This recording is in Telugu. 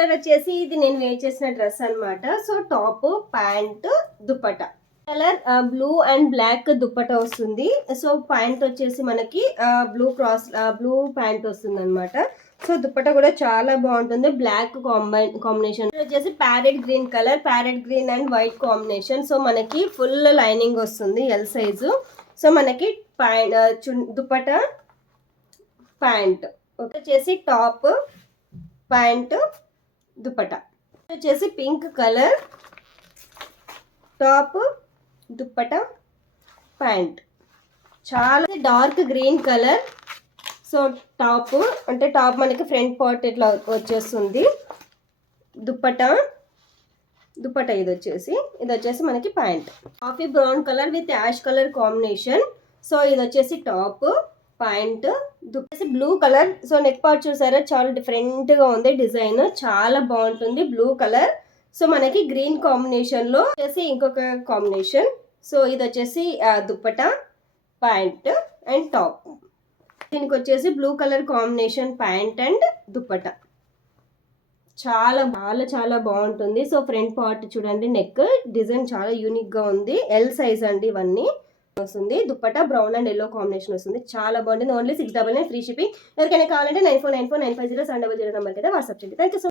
కలర్ వచ్చేసి ఇది నేను వేర్ చేసిన డ్రెస్ అన్నమాట. So top, pant, dupatta colour blue and black dupatta వస్తుంది. సో ప్యాంట్ వచ్చేసి మనకి బ్లూ ప్యాంట్ వస్తుంది అనమాట. సో దుపట్టా కూడా చాలా బాగుంటుంది. బ్లాక్ కాంబినేషన్ వచ్చేసి parrot green colour, parrot green and white combination. So మనకి ఫుల్ లైనింగ్ వస్తుంది, ఎల్ సైజు. సో మనకి దుపట్టా, ప్యాంట్ వచ్చేసి టాప్, ప్యాంట్, దుపట్టా వచ్చేసి pink colour, top, dupatta, pant. చాలా dark green colour. So top అంటే టాప్ మనకి ఫ్రంట్ పార్ట్ ఇట్లా వచ్చేస్తుంది. దుపట్టా ఇది వచ్చేసి మనకి pant. Coffee brown colour with ash colour combination. So ఇది వచ్చేసి top, pant, dupatta blue colour. So neck part చూసారా, చాలా డిఫరెంట్గా ఉంది డిజైన్, చాలా బాగుంటుంది బ్లూ కలర్. సో మనకి గ్రీన్ కాంబినేషన్లో వచ్చేసి ఇంకొక కాంబినేషన్. సో ఇది వచ్చేసి దుపట్టా, ప్యాంట్ అండ్ టాప్. దీనికి వచ్చేసి blue colour combination pant and dupatta. చాలా చాలా బాగుంటుంది. సో ఫ్రంట్ పార్ట్ చూడండి, నెక్ డిజైన్ చాలా యూనిక్గా ఉంది. ఎల్ సైజ్ అండి ఇవన్నీ వస్తుంది. Dupatta brown and yellow combination వస్తుంది. చాలా బాగుంటుంది. Only 699 free shipping. ఎవరికైనా కావాలంటే 9494950700 నెంబర్కి అయితే వాట్సాప్ చేయండి. Thank you so